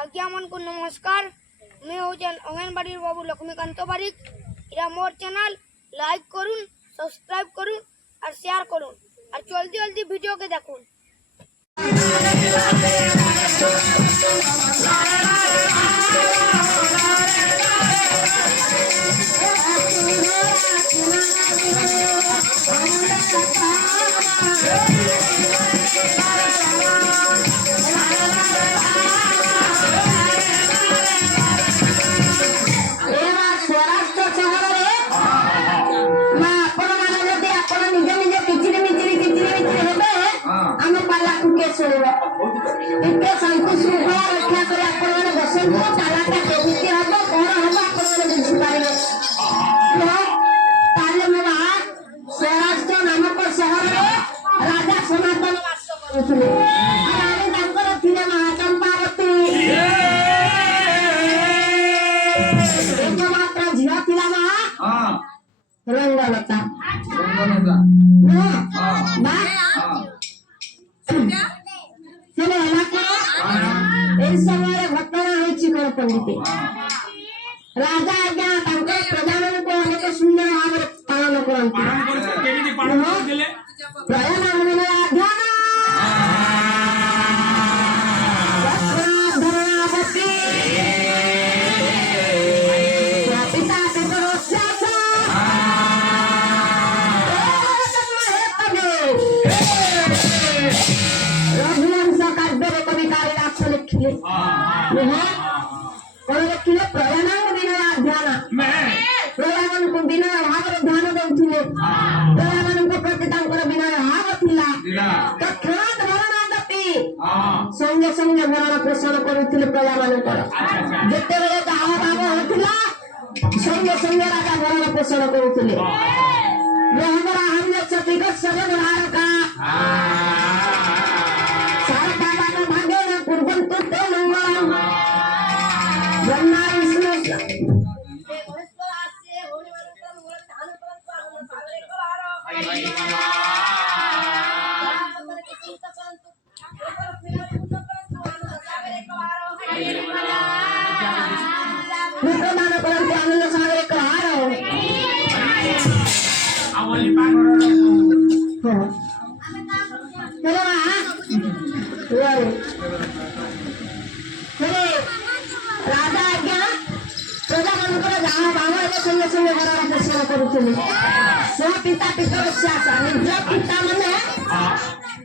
आज्ञा मन को नमस्कार। मैं हूँ अंगनबाड़ी बाबू लक्ष्मीकांत बारिक। इरा मोर चैनल लाइक करुन, सब्सक्राइब करुन और शेयर करुन और जल्दी जल्दी वीडियो के देखुन। राजा आज्ञा प्रजा को अनेक सुंदर भाव पालन करते रघुवंश काव्य कविता लिखिले संगे संगे भरण पोषण करुले प्रजा मान जिते दाह भाव होता संगे संगे राजा भरण पोषण करुले राजा आज्ञा प्रजा मान जहाँ भाव संगे संगे भरण पोषण करुले पिता पिता निज पिता माने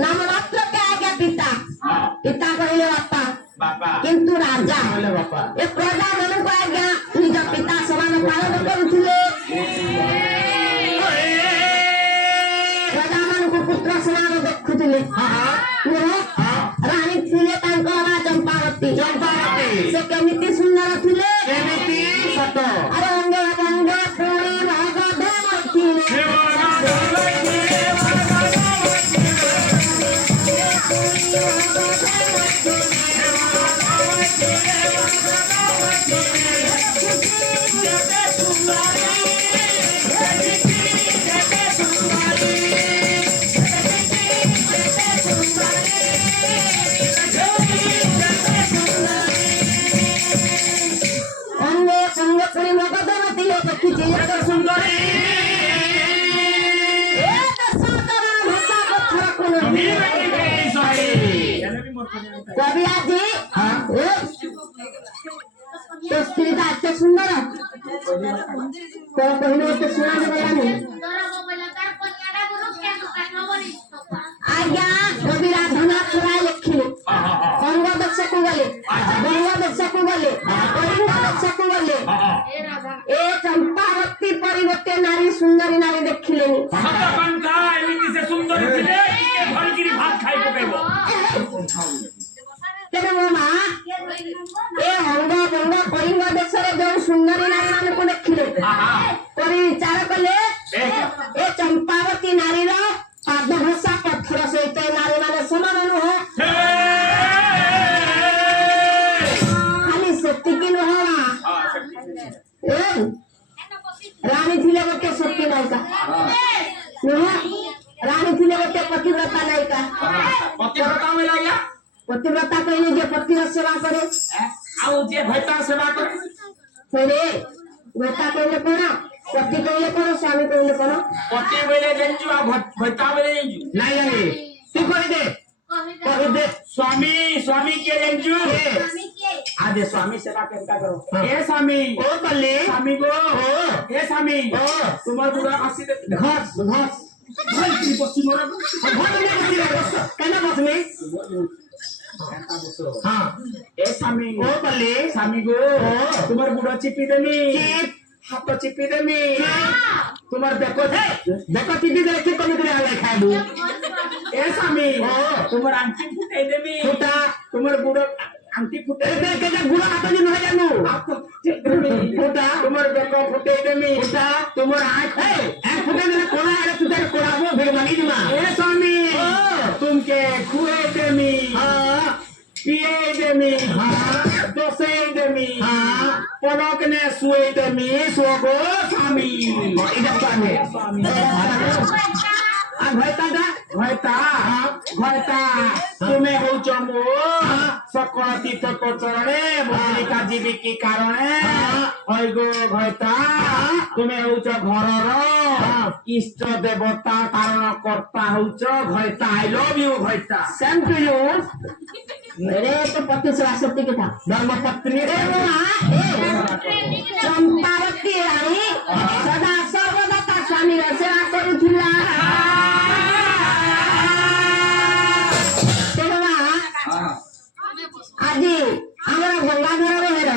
नाम मात्र के आज्ञा पिता पिता कहले बापा किंतु राजा ए प्रजा मान को आज्ञा निज पिता समान पालन करुले प्रजा मान को पुत्र समान देखुले रानी थिले चंपावती से केमिति सुंदर थिले अरे अंगे अंगे पूरी तो स्त्री का अच्छा सुंदर तो पहले तो सुना नहीं आज्ञा कविरा धना पुरा लिखिले बंगदेश को गले ए चंपावती परिवर्ते नारी सुंदरी नारी देखिले सुंदरी नारी मान को देखिले विचार कले ए चंपावती नारी पाद भाषा पत्थर सहित नारी मान समान नुह खाली से नुह रानी थिले गोटे सती नायिका रानी थिले गोटे पतिव्रता नायिका पतिव्रता कहले जे पतिर सेवा करे आउ जे भैता सेवा करे फेरे बेटा कहले कोन पति कहले कोन स्वामी कहले कोन पति बेले जेंजु आ भैता बेले जेंजु नहीं जाने तू कह दे स्वामी स्वामी के जेंजु आदे स्वामी सेवा केनका करो ए स्वामी ओ बल्ले स्वामी गो ओ ए स्वामी ओ तुम्हार बुरा हंसी दे घस घस भाई की बसी मोरा घस में बसी रे बस केना बस में हां ए स्वामी ओ बल्ले स्वामी गो तुम्हार बुरा चिपी देमी चिप हाथ चिपी देमी तुम्हार देखो टीवी देख के कमी करे आले खाए दू ए स्वामी तुम्हार आंटी फुटाई देमी फुटा तुम्हार बुरा आंटी फुटाई ए देख के गुड़ा हाथ नहीं हो जानू आप देमी फुटा तुम्हार बेको फुटाई देमी फुटा तुम्हार आंख ए फुटा मेरा कोना है तू तेरे कोड़ाबो भेड़ मानी दिमा ए स्वामी तुमके खुए देमी हां पिए देमी हां दोसे देमी हां पलक ने सुए देमी सोगो स्वामी इधर स्वामी आ भैता तुमे होउच मो सकल तीर्थ को चरणे मल्लिका जीविकी कारणे हई गो भैता तुमे होउच घरर इष्ट देवता कारण कर्ता होउच भैता आई लव यू भैता सेम टू यू मेरे तो पति से आसक्ति के था धर्म पत्नी ए चंपावती रानी सदा सर्वदा ता स्वामी रे सेवा करुथिला तेरवा आदि हमरा गंगाधर बेहर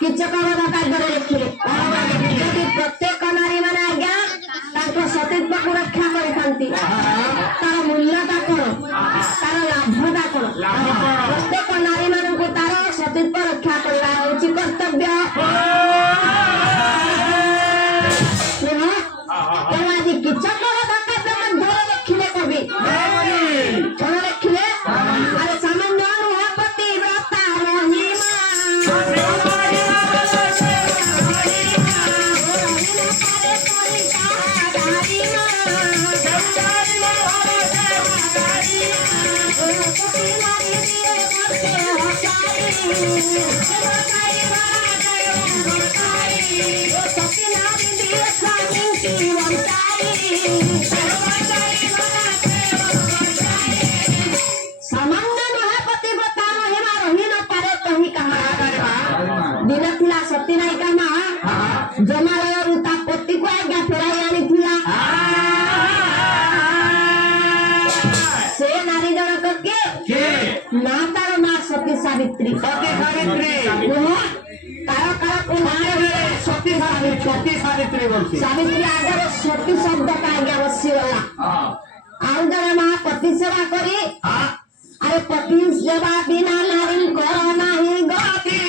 किचक दाता करे लिखिले यदि प्रत्येक नारी माने आज्ञा ताको सतीत्व को रक्षा करिथांती तार मूल्यता कोन तार लाभता कोन प्रत्येक नारी मानक तार सतीत्व रक्षा करला होची कर्तव्य आज किचक दाता मध्य लिखिले कवि कोन लिखिले अरे सामान्य पति व्रता सती नायिका माँ जमालय ऋता पति को आज्ञा फेराई आनी थिला से नारी जनक के ना तार माँ सती सावित्री तार काल को नारे सती सावित्री बोलती सावित्री आगे सती शब्द का आज्ञा बसी गला आउ जरा माँ पति सेवा करी अरे पति सेवा बिना नारी करो नहीं गति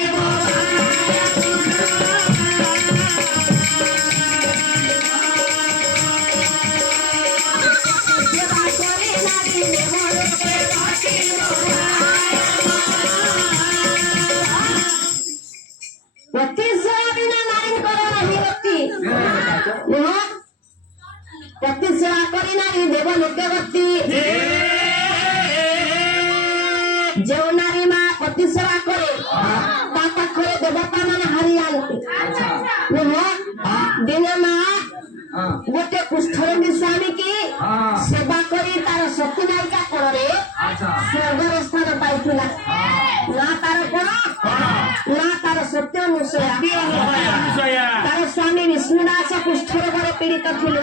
पति सेवा बिना नारी करो नहीं गति पति सेवा करी नारी देव लोके गति जो नारी माँ पति सेवा करे ता पाखरे देवता माने हारी आनती दिने माँ गोटे कुष्ठरोगी स्वामी की सेवा करी तार सती नायिका कोणे स्वर्गर स्थान पाइथिला ना तार कोण ना तार सत्य अनुसया तार स्वामी विष्णुदास कुष्ठरोगरे पीड़ित थिले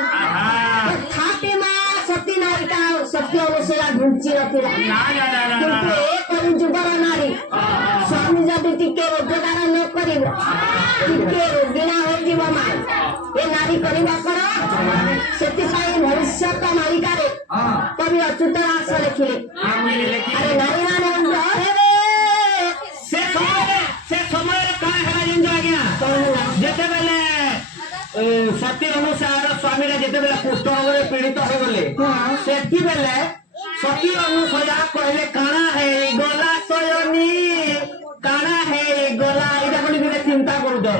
तथापि माँ सती नायिका सत्य अनुसया घुंची नथिला किंतु ए कलिजुगर नारी स्वामी जदि टिके रोजगार न करिबो टिके रोगिणा हो जीव माँ ए नारी करिबा कर सेतिपाई भविष्यत नायिकारे कवि अच्युत दास लिखिले अरे नारी माने से समय का है जिंदो आज्ञा जेते बेले सती अनुसार स्वामी रे जेते बेले कुष्ठ रोगरे पीड़ित हो गले सेति बेले सती अनुसया कहले काना है गला सयनी काना है गला इदा कोनी बिले चिंता करू दो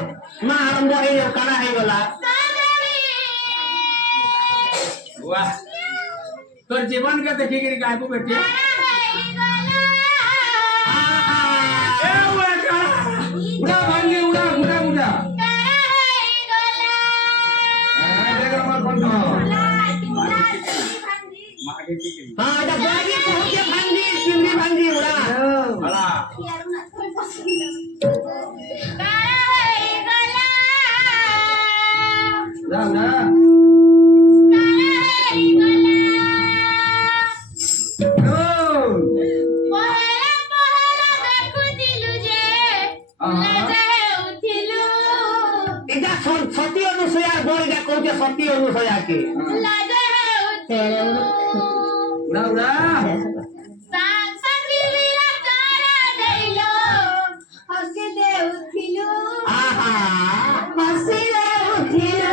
मां आरंभ है काना है गला वाह तोर जीवन के देखी गिरी गायबू बेटे ए वो ନା ନା এটা সতী অনুসূয়া বই এটা কହୁছে সতী অনুসূয়া কে না না আহা ହସିଲେ ଉଠିଲ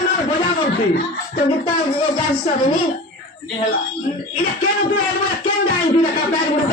ନା ପହେଲା तो कितना जा सरेनी এটা কেন তুই একবার কেন জানিস তুই কাপড় গুলো